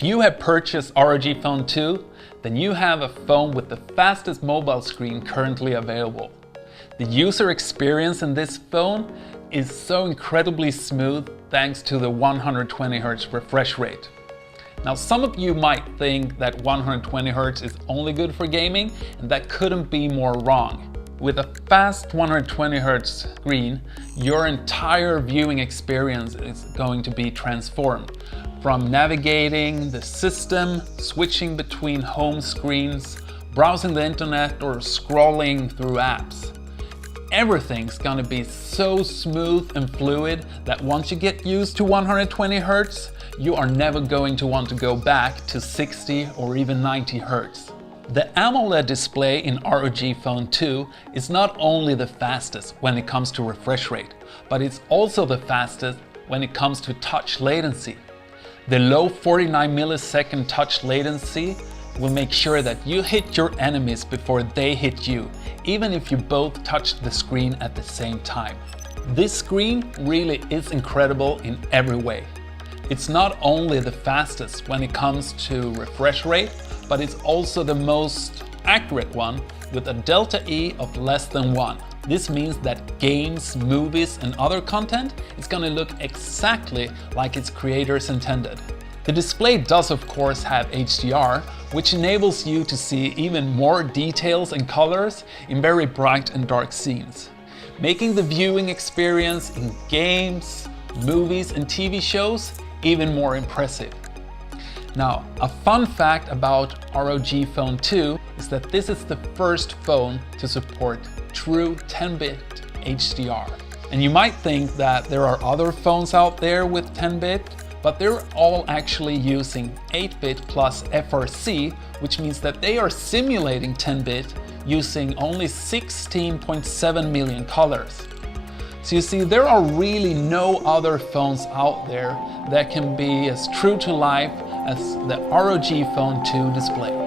If you have purchased ROG Phone 2, then you have a phone with the fastest mobile screen currently available. The user experience in this phone is so incredibly smooth thanks to the 120Hz refresh rate. Now, some of you might think that 120Hz is only good for gaming, and that couldn't be more wrong. With a fast 120Hz screen, your entire viewing experience is going to be transformed. From navigating the system, switching between home screens, browsing the internet, or scrolling through apps. Everything's gonna be so smooth and fluid that once you get used to 120Hz, you are never going to want to go back to 60 or even 90Hz. The AMOLED display in ROG Phone 2 is not only the fastest when it comes to refresh rate, but it's also the fastest when it comes to touch latency. The low 49 millisecond touch latency will make sure that you hit your enemies before they hit you, even if you both touch the screen at the same time. This screen really is incredible in every way. It's not only the fastest when it comes to refresh rate, but it's also the most accurate one with a delta E of less than 1. This means that games, movies and other content is gonna look exactly like its creators intended. The display does of course have HDR, which enables you to see even more details and colors in very bright and dark scenes, making the viewing experience in games, movies and TV shows even more impressive. Now, a fun fact about ROG Phone 2 is that this is the first phone to support true 10-bit HDR. And you might think that there are other phones out there with 10-bit, but they're all actually using 8-bit plus FRC, which means that they are simulating 10-bit using only 16.7 million colors. So you see, there are really no other phones out there that can be as true to life as the ROG Phone 2 display.